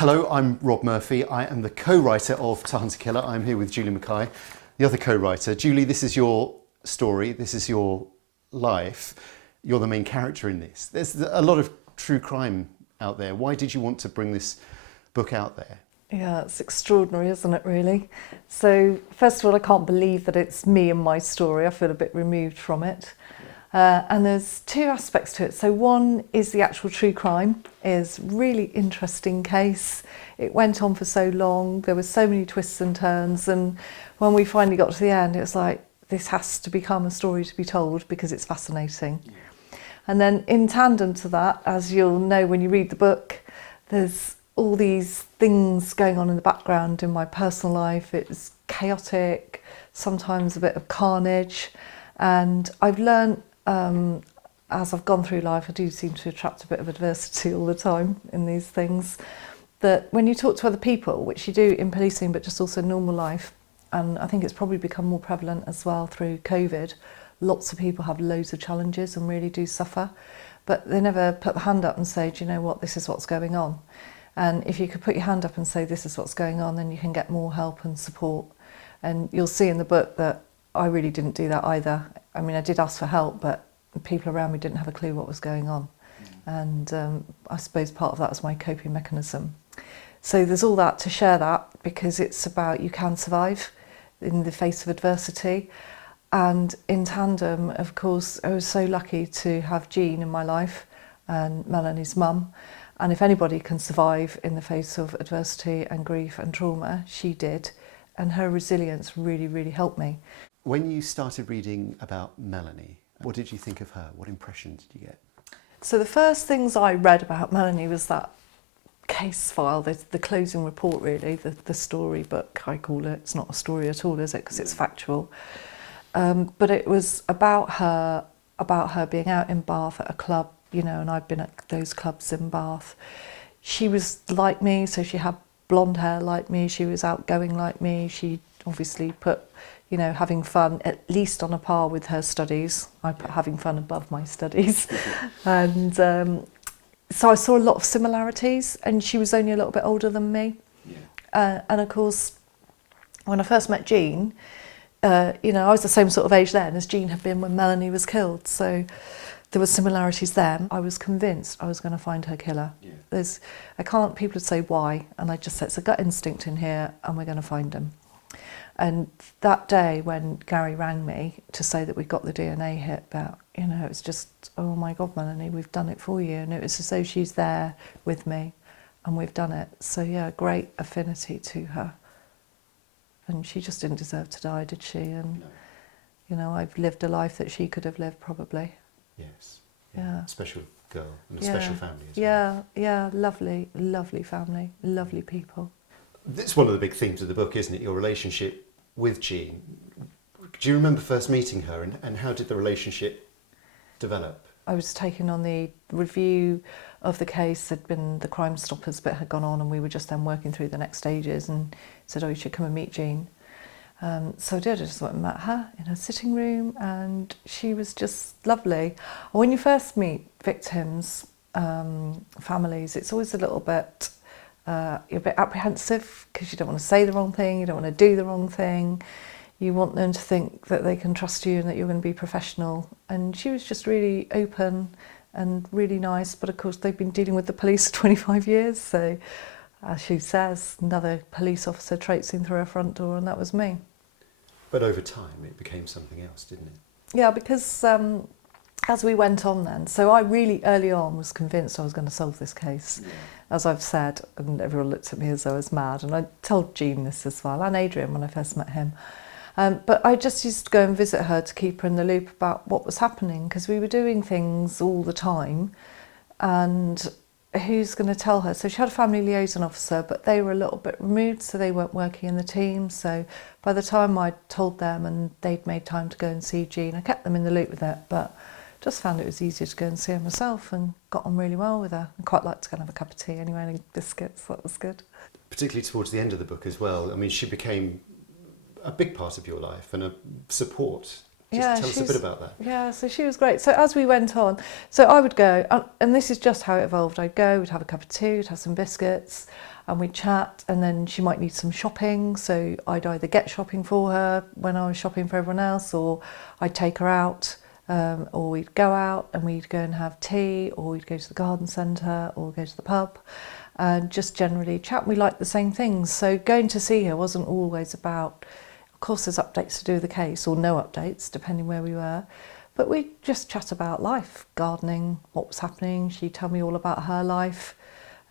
Hello, I'm Rob Murphy. I am the co-writer of To Hunt a Killer. I'm here with Julie Mackay, the other co-writer. Julie, this is your story. This is your life. You're the main character in this. There's a lot of true crime out there. Why did you want to bring this book out there? Yeah, it's extraordinary, isn't it, really? So, first of all, I can't believe that it's me and my story. I feel a bit removed from it. And there's two aspects to it. So one is the actual true crime. Is really interesting case. It went on for so long. There were so many twists and turns. And when we finally got to the end, it was like, this has to become a story to be told because it's fascinating. Yeah. And then in tandem to that, as you'll know when you read the book, there's all these things going on in the background in my personal life. It's chaotic, sometimes a bit of carnage. And I've learned as I've gone through life, I do seem to attract a bit of adversity all the time in these things, that when you talk to other people, which you do in policing, but just also normal life, and I think it's probably become more prevalent as well through COVID, lots of people have loads of challenges and really do suffer, but they never put the hand up and say, do you know what, this is what's going on. And if you could put your hand up and say, this is what's going on, then you can get more help and support. And you'll see in the book that I really didn't do that either. I mean, I did ask for help, but people around me didn't have a clue what was going on. And I suppose part of that was my coping mechanism. So there's all that to share that, because it's about you can survive in the face of adversity. And in tandem, of course, I was so lucky to have Jean in my life and Melanie's mum. And if anybody can survive in the face of adversity and grief and trauma, she did. And her resilience really, really helped me. When you started reading about Melanie, what did you think of her? What impressions did you get? So the first things I read about Melanie was that case file, the closing report really, the storybook I call it. It's not a story at all, is it? Because it's factual. But it was about her being out in Bath at a club, you know, and I've been at those clubs in Bath. She was like me, so she had blonde hair like me, she was outgoing like me, she obviously put, you know, having fun at least on a par with her studies. I put having fun above my studies. And so I saw a lot of similarities, and she was only a little bit older than me. Yeah. And of course, when I first met Jean, you know, I was the same sort of age then as Jean had been when Melanie was killed. So there were similarities there. I was convinced I was going to find her killer. Yeah. People would say why, and I just said, it's a gut instinct in here, and we're going to find him. And that day when Gary rang me to say that we got the DNA hit back, you know, it was just, oh my God, Melanie, we've done it for you. And it was as though she's there with me and we've done it. So yeah, great affinity to her. And she just didn't deserve to die, did she? And, no. You know, I've lived a life that she could have lived probably. Yes. Yeah. Special girl and a special family as well. Yeah, lovely, lovely family, lovely people. It's one of the big themes of the book, isn't it? Your relationship with Jean. Do you remember first meeting her, and how did the relationship develop? I was taken on the review of the case. Had been the Crime Stoppers bit had gone on, and we were just then working through the next stages, and said, oh, you should come and meet Jean. So I did. I just went and met her in her sitting room, and she was just lovely. When you first meet victims, families, it's always a little bit you're a bit apprehensive because you don't want to say the wrong thing, you don't want to do the wrong thing. You want them to think that they can trust you and that you're going to be professional. And she was just really open and really nice. But of course, they've been dealing with the police for 25 years. So as she says, another police officer traipsing through her front door, and that was me. But over time, it became something else, didn't it? Yeah, because as we went on then, so I really early on was convinced I was going to solve this case. Yeah. As I've said, and everyone looked at me as though I was mad, and I told Jean this as well, and Adrian when I first met him. But I just used to go and visit her to keep her in the loop about what was happening, because we were doing things all the time, and who's going to tell her? So she had a family liaison officer, but they were a little bit removed, so they weren't working in the team. So by the time I told them and they'd made time to go and see Jean, I kept them in the loop with it, but just found it was easier to go and see her myself, and got on really well with her. I quite liked to go and have a cup of tea anyway, and biscuits, that was good. Particularly towards the end of the book as well. I mean, she became a big part of your life and a support. Tell us a bit about that. Yeah, so she was great. So as we went on, so I would go, and this is just how it evolved. I'd go, we'd have a cup of tea, we'd have some biscuits, and we'd chat, and then she might need some shopping, so I'd either get shopping for her when I was shopping for everyone else, or I'd take her out, or we'd go out and we'd go and have tea, or we'd go to the garden centre or go to the pub and just generally chat. We liked the same things, so going to see her wasn't always about, of course there's updates to do with the case, or no updates depending where we were, but we'd just chat about life, gardening, what was happening. She'd tell me all about her life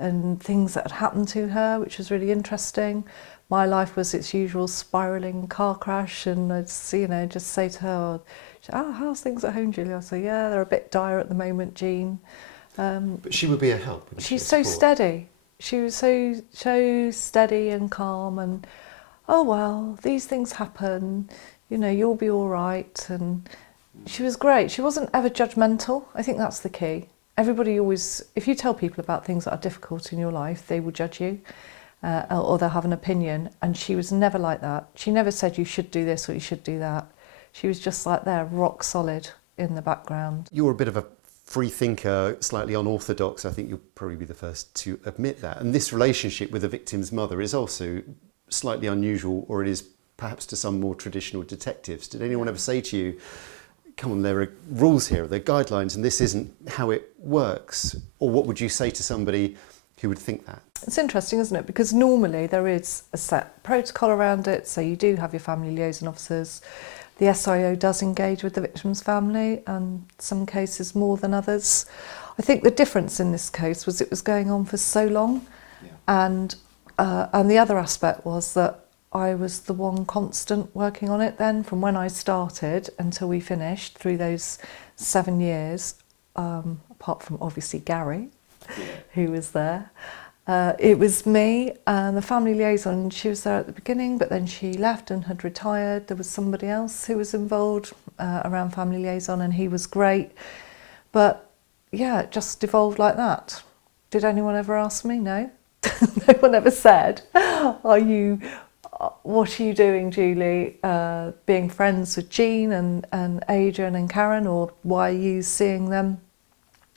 and things that had happened to her, which was really interesting. My life was its usual spiralling car crash, and I'd just say to her, "Oh, how's things at home, Julie?" I'd say, "Yeah, they're a bit dire at the moment, Jean." But she would be a help. She's so steady. She was so steady and calm, and oh well, these things happen, you'll be all right. And she was great. She wasn't ever judgmental. I think that's the key. Everybody always, if you tell people about things that are difficult in your life, they will judge you, or they'll have an opinion. And she was never like that. She never said you should do this or you should do that. She was just like there, rock solid in the background. You're a bit of a free thinker, slightly unorthodox. I think you'll probably be the first to admit that. And this relationship with the victim's mother is also slightly unusual, or it is perhaps to some more traditional detectives. Did anyone ever say to you, come on, there are rules here, there are guidelines, and this isn't how it works? Or what would you say to somebody who would think that? It's interesting, isn't it? Because normally there is a set protocol around it. So you do have your family liaison officers. The SIO does engage with the victim's family, and some cases more than others. I think the difference in this case was it was going on for so long. Yeah. And the other aspect was that I was the one constant working on it then, from when I started until we finished, through those 7 years, apart from obviously Gary, who was there. It was me and the family liaison. She was there at the beginning, but then she left and had retired. There was somebody else who was involved around family liaison, and he was great. But yeah, it just evolved like that. Did anyone ever ask me? No. No one ever said, what are you doing, Julie, being friends with Jean and Adrian and Karen, or why are you seeing them?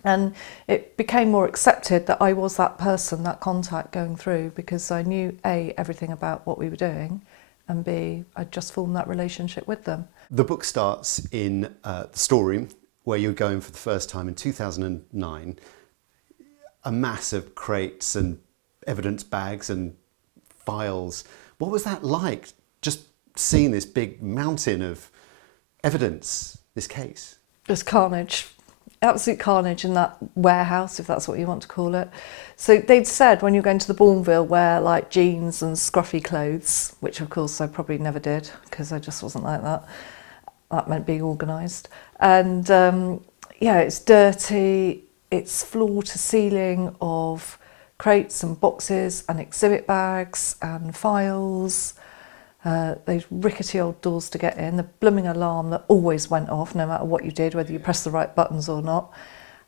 And it became more accepted that I was that person, that contact going through, because I knew A, everything about what we were doing, and B, I'd just formed that relationship with them. The book starts in the storeroom where you're going for the first time in 2009. A mass of crates and evidence bags and files. What was that like, just seeing this big mountain of evidence, this case? There's carnage. Absolute carnage in that warehouse, if that's what you want to call it. So they'd said when you're going to the Bourneville, wear like jeans and scruffy clothes, which of course I probably never did because I just wasn't like that. That meant being organised. And it's dirty. It's floor to ceiling of crates and boxes and exhibit bags and files. Those rickety old doors to get in, the blooming alarm that always went off no matter what you did, whether you pressed the right buttons or not.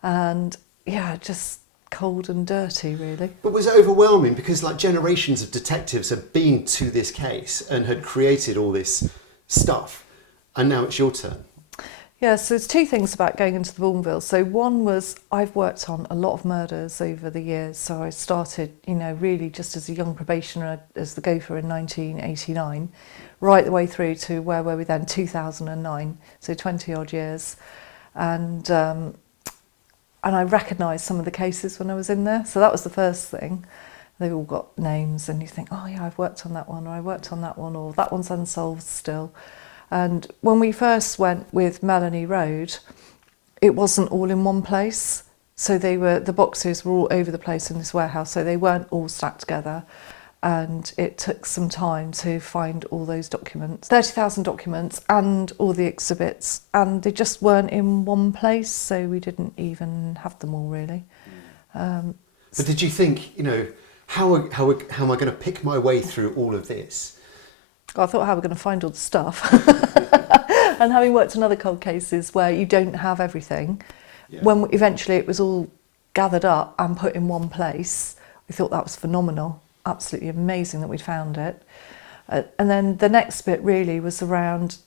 And yeah, just cold and dirty, really. But was it overwhelming? Because like generations of detectives had been to this case and had created all this stuff, and now it's your turn. Yeah, so there's two things about going into the Bourneville. So one was I've worked on a lot of murders over the years. So I started, really just as a young probationer as the gopher in 1989, right the way through to where were we then, 2009, so 20 odd years. And I recognised some of the cases when I was in there. So that was the first thing. They've all got names and you think, oh yeah, I've worked on that one, or I worked on that one, or that one's unsolved still. And when we first went with Melanie Road, it wasn't all in one place. So the boxes were all over the place in this warehouse, so they weren't all stacked together. And it took some time to find all those documents, 30,000 documents and all the exhibits, and they just weren't in one place, so we didn't even have them all really. But did you think, how am I going to pick my way through all of this? I thought, how are we going to find all the stuff? And having worked on other cold cases where you don't have everything, when eventually it was all gathered up and put in one place, we thought that was phenomenal, absolutely amazing that we'd found it. And then the next bit really was around,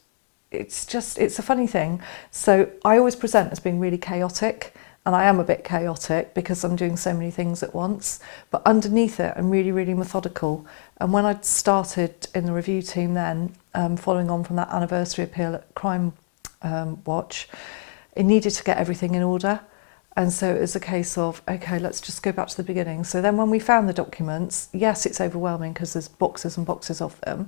it's a funny thing. So I always present as being really chaotic, and I am a bit chaotic because I'm doing so many things at once, but underneath it I'm really, really methodical. And when I started in the review team then, following on from that anniversary appeal at Crime Watch, it needed to get everything in order. And so it was a case of, okay, let's just go back to the beginning. So then when we found the documents, yes, it's overwhelming because there's boxes and boxes of them,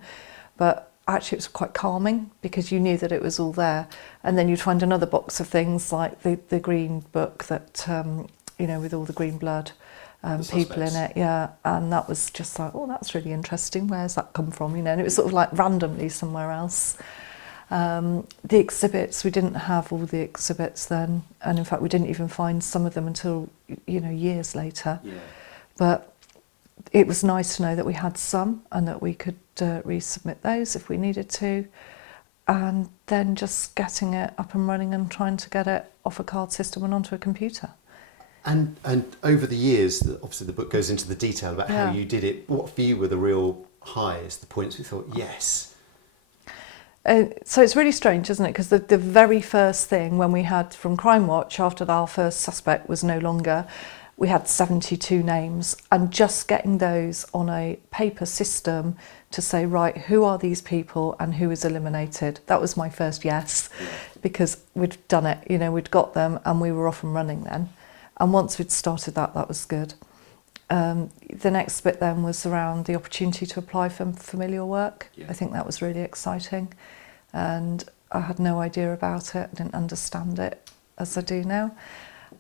but actually it was quite calming because you knew that it was all there. And then you'd find another box of things like the green book that, you know, with all the green blood people in it. Yeah. And that was just like, oh, that's really interesting. Where's that come from? You know, and it was sort of like randomly somewhere else. The exhibits, we didn't have all the exhibits then, and in fact we didn't even find some of them until, you know, years later. Yeah. But it was nice to know that we had some and that we could resubmit those if we needed to, and then just getting it up and running and trying to get it off a card system and onto a computer. And over the years, obviously the book goes into the detail about how you did it. What for you were the real highs, the points we thought, yes? So it's really strange, isn't it? Because the very first thing when we had from Crime Watch, after our first suspect was no longer, we had 72 names, and just getting those on a paper system to say, right, who are these people and who is eliminated? That was my first yes, because we'd done it, you know, we'd got them and we were off and running then. And once we'd started that was good. The next bit then was around the opportunity to apply for familial work. Yeah. I think that was really exciting, and I had no idea about it, I didn't understand it as I do now.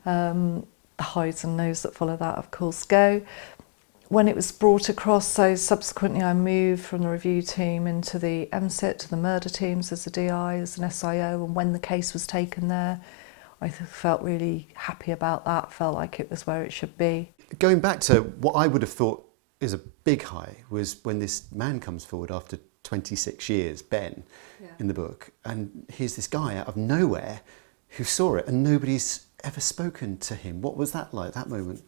The highs and lows that follow that, of course, go. When it was brought across, so subsequently I moved from the review team into the MSIT, to the murder teams as a DI, as an SIO, and when the case was taken there, I felt really happy about that, felt like it was where it should be. Going back to what I would have thought is a big high was when this man comes forward after 26 years, Ben, in the book, and here's this guy out of nowhere who saw it and nobody's ever spoken to him. What was that like, that moment?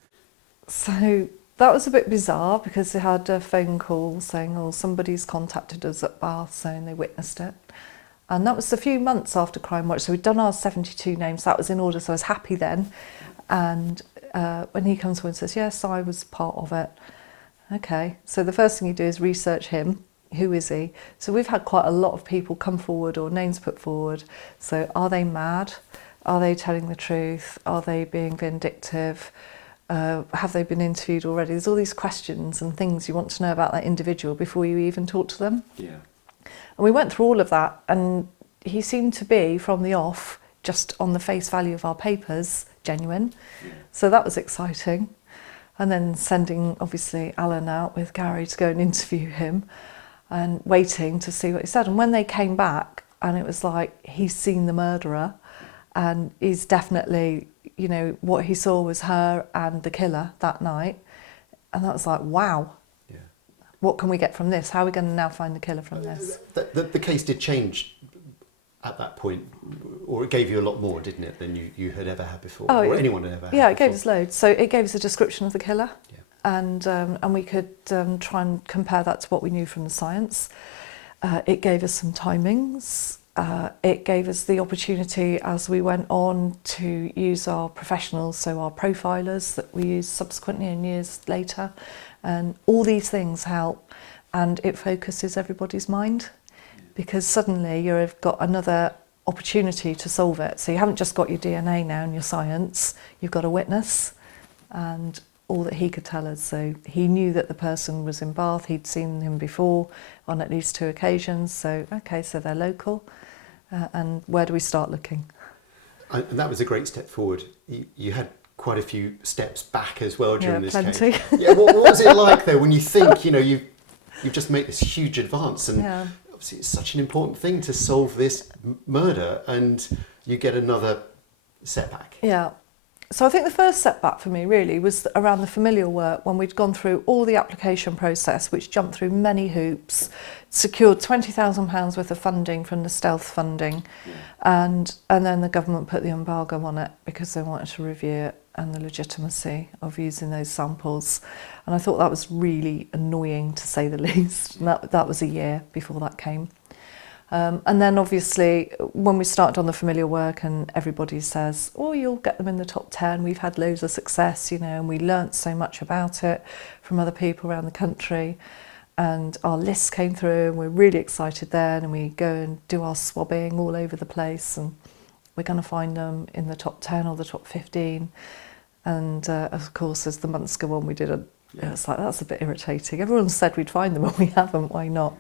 So that was a bit bizarre because they had a phone call saying, oh, somebody's contacted us at Bath saying they witnessed it. And that was a few months after Crime Watch, so we'd done our 72 names, that was in order, so I was happy then. And when he comes forward and says, yes, I was part of it. Okay, so the first thing you do is research him. Who is he? So we've had quite a lot of people come forward or names put forward. So are they mad? Are they telling the truth? Are they being vindictive? Have they been interviewed already? There's all these questions and things you want to know about that individual before you even talk to them. Yeah. And we went through all of that, and he seemed to be, from the off, just on the face value of our papers, genuine. Yeah. So that was exciting. And then sending, obviously, Alan out with Gary to go and interview him and waiting to see what he said. And when they came back, and it was like, he's seen the murderer, and he's definitely, you know, what he saw was her and the killer that night. And that was like, wow. Yeah. What can we get from this? How are we going to now find the killer from this? The case did change at that point, or it gave you a lot more, didn't it, than you had ever had before, or anyone had ever had. Yeah, it before. gave us loads. So it gave us a description of the killer, and we could try and compare that to what we knew from the science. It gave us some timings. It gave us the opportunity, as we went on, to use our professionals, so our profilers that we used subsequently and years later, and all these things help, and it focuses everybody's mind, because suddenly you've got another opportunity to solve it. So you haven't just got your DNA now and your science, you've got a witness, and all that he could tell us. So he knew that the person was in Bath, he'd seen him before on at least 2 occasions, so okay, so they're local, and where do we start looking? And that was a great step forward. You had quite a few steps back as well during this plenty. case. Yeah, what was it like though when you think, you know, you've just made this huge advance, and obviously it's such an important thing to solve this murder, and you get another setback? Yeah. So I think the first setback for me really was around the familial work, when we'd gone through all the application process, which jumped through many hoops, secured £20,000 worth of funding from the stealth funding, and then the government put the embargo on it because they wanted to review it and the legitimacy of using those samples. And I thought that was really annoying, to say the least. And that was a year before that came. And then obviously when we started on the familiar work and everybody says, oh, you'll get them in the top 10, we've had loads of success, you know, and we learnt so much about it from other people around the country. And our lists came through and we're really excited then, and we go and do our swabbing all over the place, and we're going to find them in the top 10 or the top 15. And of course, as the months go on, it's like, that's a bit irritating. Everyone said we'd find them and we haven't, why not?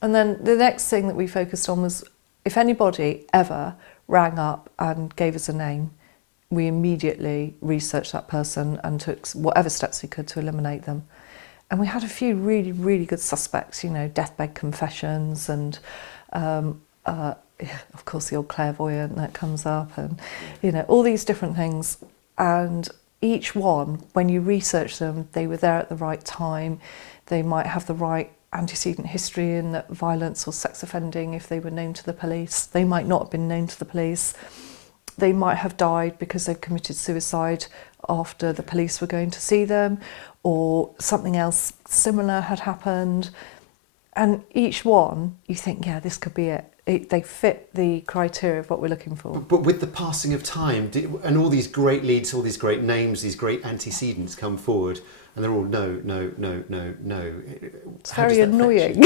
And then the next thing that we focused on was, if anybody ever rang up and gave us a name, we immediately researched that person and took whatever steps we could to eliminate them. And we had a few really, really good suspects, you know, deathbed confessions and, of course, the old clairvoyant that comes up, and, you know, all these different things. And each one, when you research them, they were there at the right time. They might have the right antecedent history in violence or sex offending if they were known to the police. They might not have been known to the police. They might have died because they've committed suicide after the police were going to see them, or something else similar had happened. And each one, you think, yeah, this could be it. They fit the criteria of what we're looking for. But with the passing of time, and all these great leads, all these great names, these great antecedents come forward, and they're all no. It's very annoying.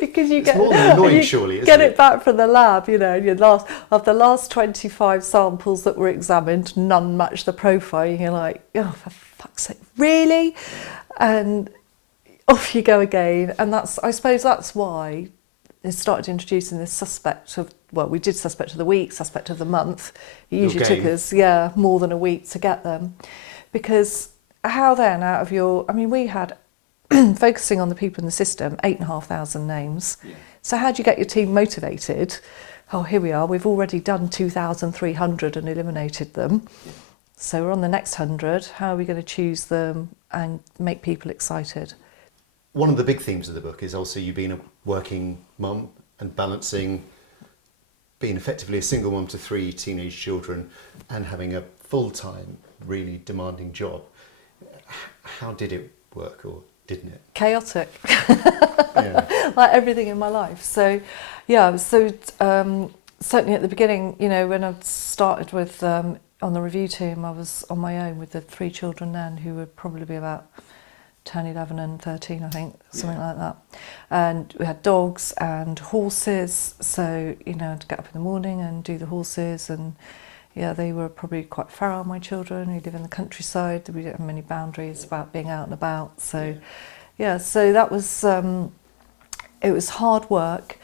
Because you it's more than annoying, surely, isn't it back from the lab, you know, and of the last 25 samples that were examined, none matched the profile. You're like, oh, for fuck's sake, really? And off you go again. And I suppose that's why they started introducing this suspect of, well, we did suspect of the week, suspect of the month. It usually took us, more than a week to get them. Because how then, out of we had, focusing on the people in the system, 8,500 names. Yeah. So how do you get your team motivated? Oh, here we are, we've already done 2,300 and eliminated them. Yeah. So we're on the next 100. How are we going to choose them and make people excited? One of the big themes of the book is also you being a working mum and balancing being effectively a single mum to 3 teenage children and having a full-time, really demanding job. How did it work, or didn't it? Chaotic. Like everything in my life. So, certainly at the beginning, you know, when I started with on the review team, I was on my own with the 3 children then, who would probably be about 10, 11 and 13, I think, something like that. And we had dogs and horses, so, you know, I'd get up in the morning and do the horses, and they were probably quite feral, my children, who live in the countryside. We didn't have many boundaries about being out and about. So, so that was, it was hard work.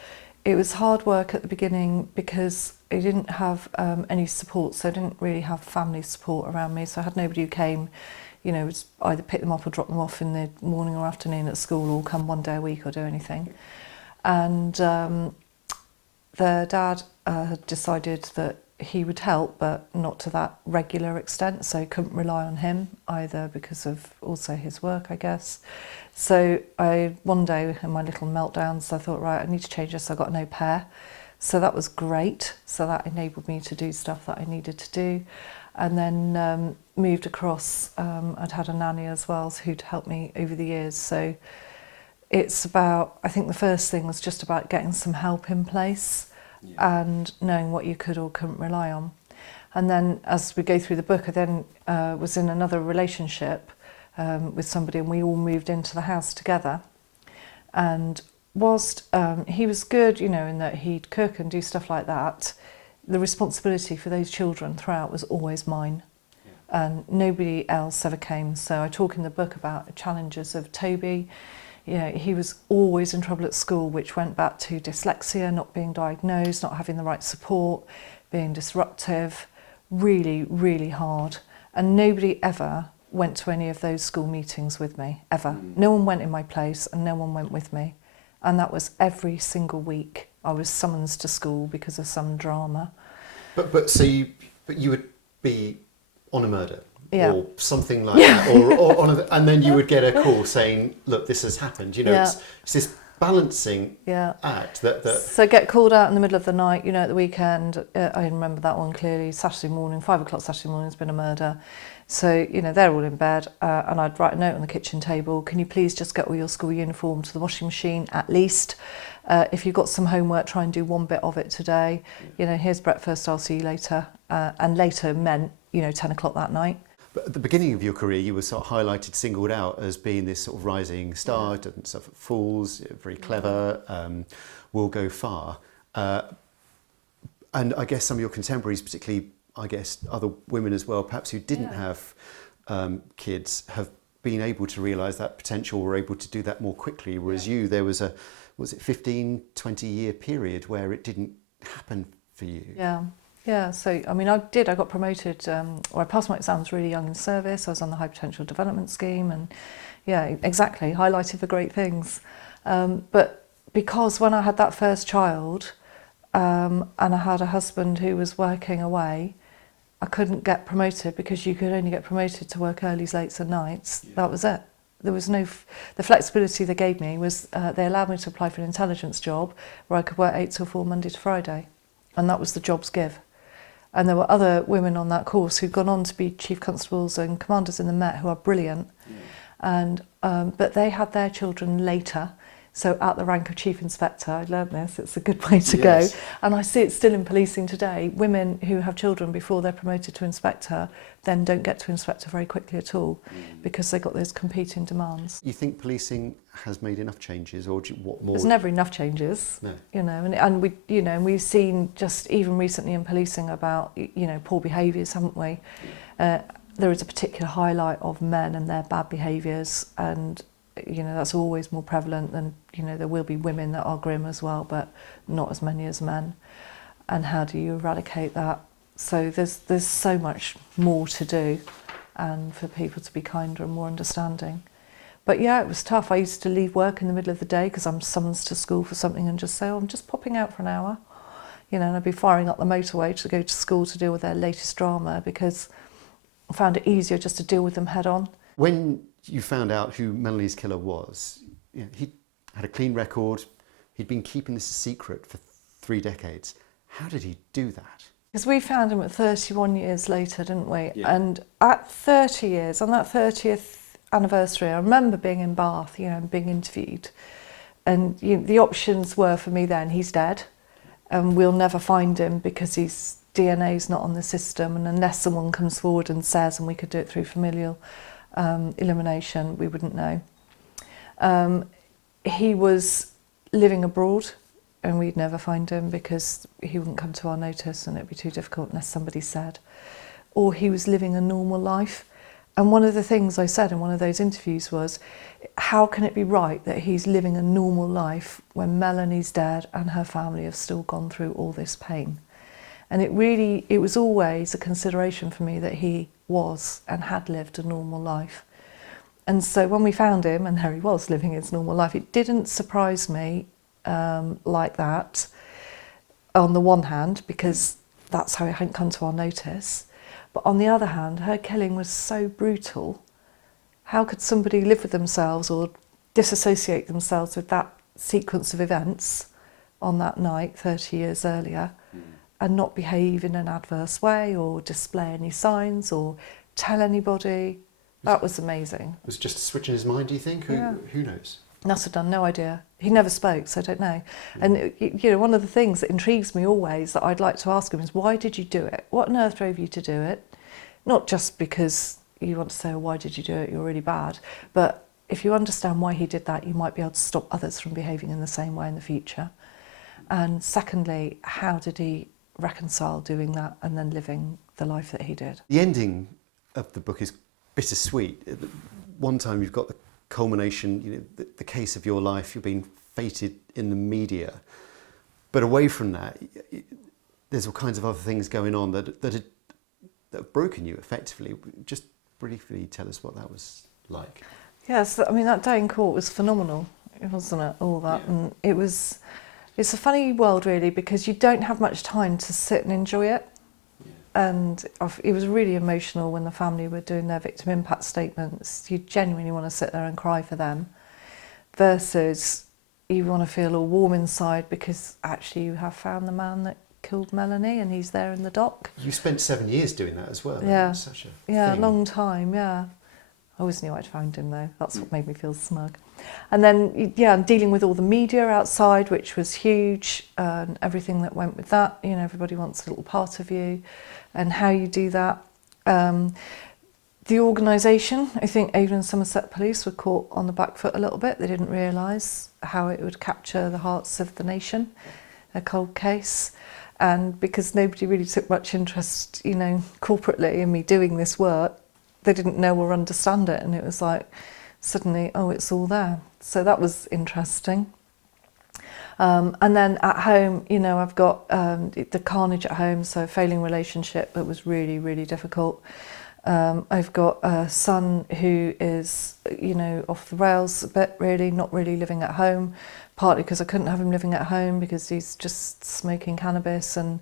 It was hard work at the beginning because I didn't have any support, so I didn't really have family support around me. So I had nobody who came, you know, would either pick them up or drop them off in the morning or afternoon at school, or come one day a week or do anything. And their dad had decided that he would help, but not to that regular extent, so couldn't rely on him either because of also his work, I guess. So one day in my little meltdowns, I thought, right, I need to change this. I got an au pair. So that was great. So that enabled me to do stuff that I needed to do. And then moved across, I'd had a nanny as well who'd helped me over the years. So it's about, I think the first thing was just about getting some help in place and knowing what you could or couldn't rely on. And then as we go through the book, I then was in another relationship with somebody, and we all moved into the house together. And whilst he was good, you know, in that he'd cook and do stuff like that, the responsibility for those children throughout was always mine. And nobody else ever came. So I talk in the book about the challenges of Toby. You know, he was always in trouble at school, which went back to dyslexia, not being diagnosed, not having the right support, being disruptive, really, really hard. And nobody ever went to any of those school meetings with me, ever. No one went in my place and no one went with me. And that was every single week. I was summoned to school because of some drama. But you would be on a murder or something like that, or on and then you would get a call saying, look, this has happened. You know, it's this balancing Yeah. act. So get called out in the middle of the night, at the weekend. I remember that one clearly. Saturday morning, 5 o'clock Saturday morning, there's been a murder. So, they're all in bed, and I'd write a note on the kitchen table. Can you please just get all your school uniform to the washing machine at least? If you've got some homework, try and do one bit of it today. Here's breakfast, I'll see you later. And later meant, 10 o'clock that night. But at the beginning of your career, you were sort of highlighted, singled out as being this sort of rising star, doesn't suffer fools, very clever, will go far. And I guess some of your contemporaries, particularly, I guess, other women as well, perhaps who didn't have kids, have been able to realise that potential, were able to do that more quickly. Whereas you, there was a, 15-20 year period where it didn't happen for you. Yeah, so I got promoted, or I passed my exams really young in service. I was on the high potential development scheme, and exactly, highlighted for great things. But because when I had that first child, and I had a husband who was working away, I couldn't get promoted because you could only get promoted to work earlys, lates and nights. That was it. There was no, the flexibility they gave me was they allowed me to apply for an intelligence job where I could work 8 till 4 Monday to Friday. And that was the job's give. And there were other women on that course who'd gone on to be chief constables and commanders in the Met who are brilliant. And but they had their children later. So at the rank of chief inspector, I learned this, it's a good way to go. And I see it still in policing today. Women who have children before they're promoted to inspector then don't get to inspector very quickly at all because they've got those competing demands. You think policing has made enough changes, or what more? There's never enough changes, No. And we, and we've seen just even recently in policing about, poor behaviours, haven't we? There is a particular highlight of men and their bad behaviours, and that's always more prevalent than, there will be women that are grim as well, but not as many as men. And how do you eradicate that? So there's so much more to do, and for people to be kinder and more understanding. But it was tough. I used to leave work in the middle of the day because I'm summoned to school for something and just say, I'm just popping out for an hour. And I'd be firing up the motorway to go to school to deal with their latest drama because I found it easier just to deal with them head on. When you found out who Melanie's killer was, he had a clean record, he'd been keeping this a secret for 3 decades. How did he do that? Because we found him at 31 years later, didn't we? Yeah. And at 30 years, on that 30th anniversary, I remember being in Bath, and being interviewed. And the options were for me then, he's dead, and we'll never find him because his DNA's not on the system, and unless someone comes forward and says, and we could do it through familial elimination, we wouldn't know. He was living abroad, and we'd never find him because he wouldn't come to our notice and it'd be too difficult unless somebody said. Or he was living a normal life. And one of the things I said in one of those interviews was, how can it be right that he's living a normal life when Melanie's dead and her family have still gone through all this pain? And it was always a consideration for me that he was and had lived a normal life. And so when we found him, and there he was living his normal life, it didn't surprise me like that, on the one hand, because that's how it hadn't come to our notice. But on the other hand, her killing was so brutal. How could somebody live with themselves or disassociate themselves with that sequence of events on that night 30 years earlier and not behave in an adverse way or display any signs or tell anybody? That was amazing. Was it just a switch in his mind, do you think? Who knows? Must have done, no idea. He never spoke, so I don't know. And one of the things that intrigues me always that I'd like to ask him is, why did you do it? What on earth drove you to do it? Not just because you want to say, why did you do it? You're really bad. But if you understand why he did that, you might be able to stop others from behaving in the same way in the future. And secondly, how did he reconcile doing that and then living the life that he did? The ending of the book is bittersweet. One time you've got the culmination, the case of your life, you're being feted in the media. But away from that, there's all kinds of other things going on that have broken you effectively. Just briefly tell us what that was like. Yes, that day in court was phenomenal, wasn't it? All that. Yeah. And it's a funny world really, because you don't have much time to sit and enjoy it. And it was really emotional when the family were doing their victim impact statements. You genuinely want to sit there and cry for them, versus you want to feel all warm inside because actually you have found the man that killed Melanie and he's there in the dock. You spent 7 years doing that as well. Yeah, It was such a yeah, thing. a long time, yeah. I always knew I'd found him though. That's what made me feel smug. And then, yeah, I'm dealing with all the media outside, which was huge, and everything that went with that. You know, everybody wants a little part of you and how you do that. The organisation, I think Avon Somerset Police were caught on the back foot a little bit. They didn't realise how it would capture the hearts of the nation, a cold case. And because nobody really took much interest, you know, corporately in me doing this work, they didn't know or understand it. And it was like, suddenly, oh, it's all there. So that was interesting. And then at home, you know, I've got the carnage at home, so failing relationship that was really, really difficult. I've got a son who is, you know, off the rails a bit, really, not really living at home, partly because I couldn't have him living at home because he's just smoking cannabis and,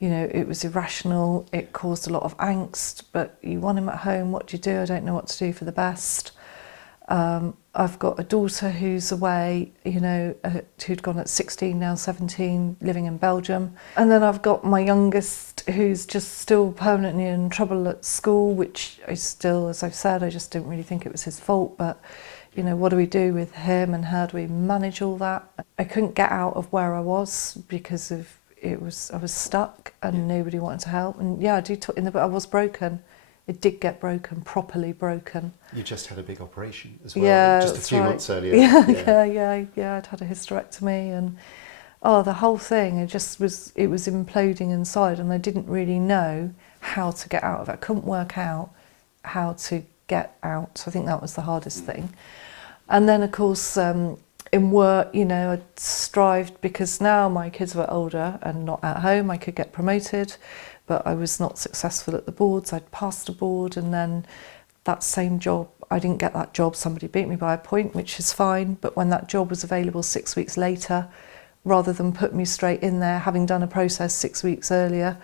you know, it was irrational. It caused a lot of angst, but you want him at home. What do you do? I don't know what to do for the best. I've got a daughter who's away, you know, who'd gone at 16, now 17, living in Belgium. And then I've got my youngest who's just still permanently in trouble at school, which I still, as I've said, I just didn't really think it was his fault. But, you know, what do we do with him and how do we manage all that? I couldn't get out of where I was because of I was stuck and nobody wanted to help. And yeah, I do talk in the book, I was broken. It did get broken, properly broken. You just had a big operation as well, yeah, just a few months earlier. Yeah, I'd had a hysterectomy and the whole thing, it was imploding inside and I didn't really know how to get out of it. I couldn't work out how to get out. I think that was the hardest thing. And then of course, in work, you know, I strived because now my kids were older and not at home, I could get promoted. But I was not successful at the boards. I'd passed a board and then that same job, I didn't get that job. Somebody beat me by a point, which is fine. But when that job was available 6 weeks later, rather than put me straight in there, having done a process 6 weeks earlier,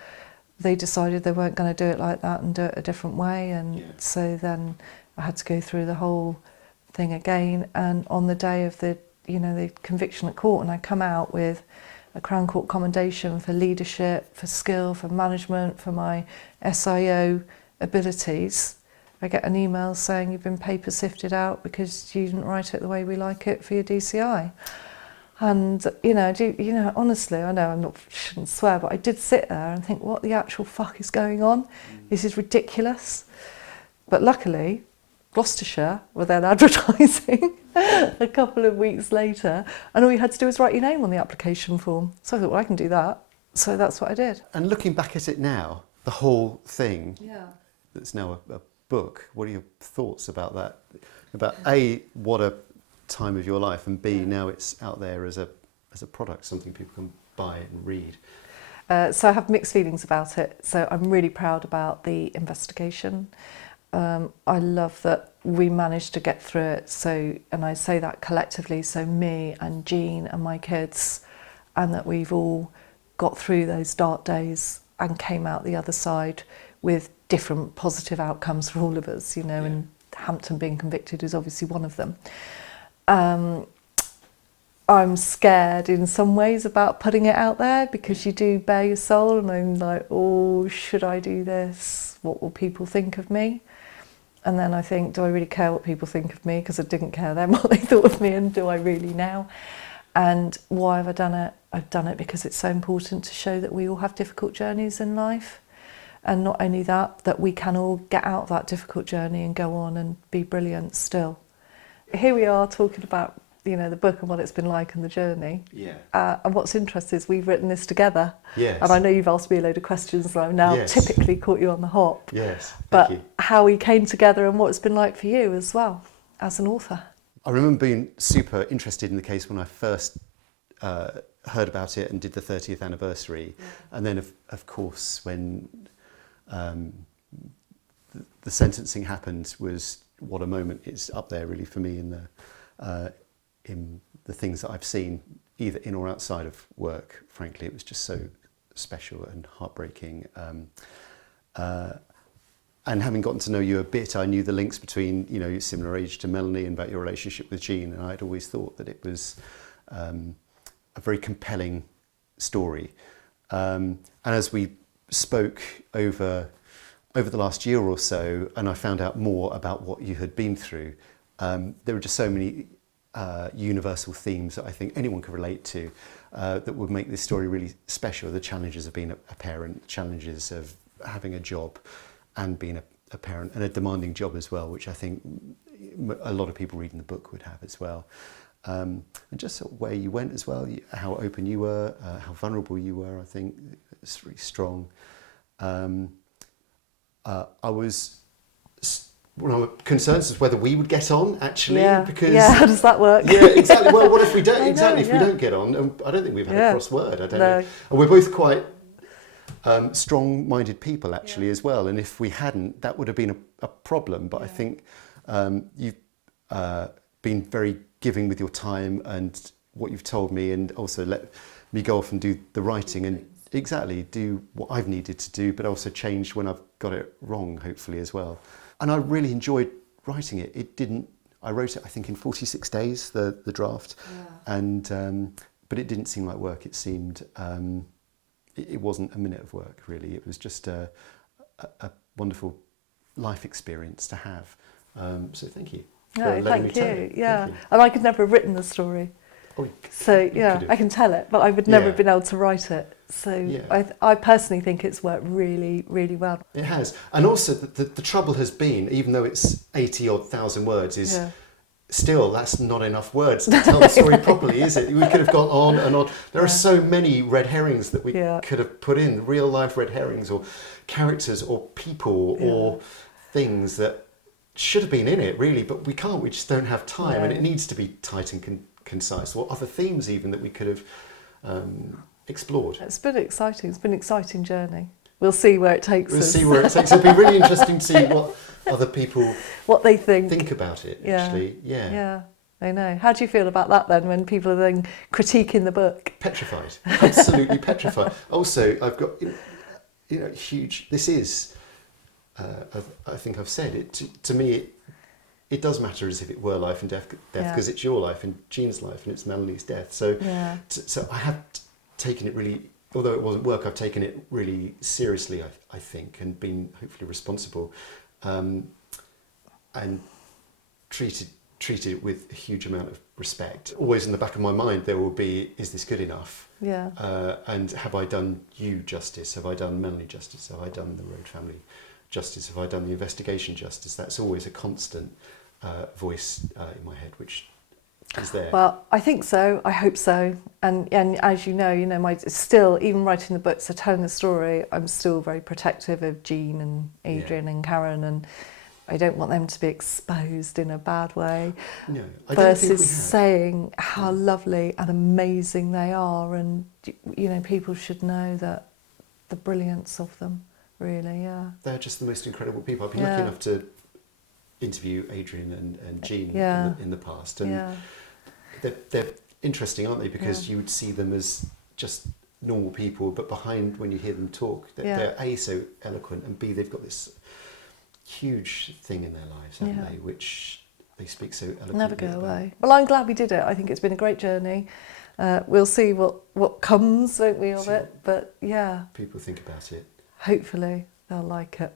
they decided they weren't going to do it like that and do it a different way. And so then I had to go through the whole thing again. And on the day of the, you know, the conviction at court, and I come out with a Crown Court commendation for leadership, for skill, for management, for my SIO abilities, I get an email saying you've been paper sifted out because you didn't write it the way we like it for your DCI. And, you know, honestly, I know shouldn't swear, but I did sit there and think, what the actual fuck is going on? This is ridiculous. But luckily, Gloucestershire were then advertising a couple of weeks later, and all you had to do was write your name on the application form. So I thought, well, I can do that. So that's what I did. And looking back at it now, the whole thing, Yeah. that's now a book, what are your thoughts about that? About A, what a time of your life, and B, now it's out there as a product, something people can buy and read. So I have mixed feelings about it. So I'm really proud about the investigation. I love that we managed to get through it. So, and I say that collectively, so me and Jean and my kids, and that we've all got through those dark days and came out the other side with different positive outcomes for all of us, you know, and Hampton being convicted is obviously one of them. I'm scared in some ways about putting it out there because you do bare your soul, and I'm like, oh, should I do this? What will people think of me? And then I think, do I really care what people think of me? Because I didn't care then what they thought of me, and do I really now? And why have I done it? I've done it because it's so important to show that we all have difficult journeys in life. And not only that, that we can all get out of that difficult journey and go on and be brilliant still. Here we are talking about, you know, the book and what it's been like and the journey. Yeah. And what's interesting is we've written this together. Yes. And I know you've asked me a load of questions and I've now typically caught you on the hop. Yes, but thank you. How we came together and what it's been like for you as well as an author. I remember being super interested in the case when I first heard about it and did the 30th anniversary. Yeah. And then, of course, when the sentencing happened, was what a moment. It's up there really for me in the things that I've seen, either in or outside of work. Frankly, it was just so special and heartbreaking. And having gotten to know you a bit, I knew the links between, you know, your similar age to Melanie and about your relationship with Jean. And I'd always thought that it was a very compelling story. And as we spoke over the last year or so, and I found out more about what you had been through, there were just so many universal themes that I think anyone could relate to, that would make this story really special. The challenges of being a parent, challenges of having a job and being a parent, and a demanding job as well, which I think a lot of people reading the book would have as well. And just sort of where you went as well, how open you were, how vulnerable you were, I think it's really strong. I was concerned as to whether we would get on, actually, because how does that work? Yeah, exactly. Well, what if we don't? Exactly, if we yeah. don't get on, and I don't think we've had a cross word. I don't No. know. And we're both quite strong-minded people, actually, as well. And if we hadn't, that would have been a problem. But I think you've been very giving with your time and what you've told me, and also let me go off and do the writing and exactly do what I've needed to do, but also change when I've got it wrong, hopefully, as well. And I really enjoyed writing it. I wrote it, I think, in 46 days, the draft. Yeah. And but it didn't seem like work. It seemed, it wasn't a minute of work, really. It was just a wonderful life experience to have. So thank you. No, thank you. Yeah. Thank you. And I could never have written the story. Oh, so yeah, I can tell it, but I would never have been able to write it. So I personally think it's worked really, really well. It has. And also the trouble has been, even though it's 80-odd thousand words, is still, that's not enough words to tell the story properly, is it? We could have gone on and on. There are so many red herrings that we could have put in, real life red herrings or characters or people or things that should have been in it, really, but we can't. We just don't have time, and it needs to be tight and concise. What other themes even that we could have explored? It's been exciting. It's been an exciting journey. We'll see where it takes us. We'll see where it takes us. It'll be really interesting to see what other people what they think about it, actually. Yeah. I know. How do you feel about that then, when people are then critiquing the book? Petrified. Absolutely petrified. Also, I've got huge. This is. I think I've said it. To me, it does matter as if it were life and death, because it's your life and Jean's life and it's Melanie's death. So, so I have taken it really. Although it wasn't work, I've taken it really seriously, I think, and been hopefully responsible, and treated it with a huge amount of respect. Always in the back of my mind, there will be, is this good enough? Yeah. And have I done you justice? Have I done Melanie justice? Have I done the Road family justice? Have I done the investigation justice? That's always a constant voice in my head, which is there. Well, I think so. I hope so. And as you know, still, even writing the books or telling the story, I'm still very protective of Jean and Adrian and Karen, and I don't want them to be exposed in a bad way. No, I don't think versus we have. saying how lovely and amazing they are, and people should know that the brilliance of them. Really, they're just the most incredible people. I've been lucky enough to interview Adrian and Jean in the past, and they're interesting, aren't they? Because you would see them as just normal people, but behind, when you hear them talk, they're A, so eloquent, and B, they've got this huge thing in their lives, haven't they, which they speak so eloquently. Never go away. Well, I'm glad we did it. I think it's been a great journey. We'll see what comes, won't we, of it? But people think about it. Hopefully they'll like it.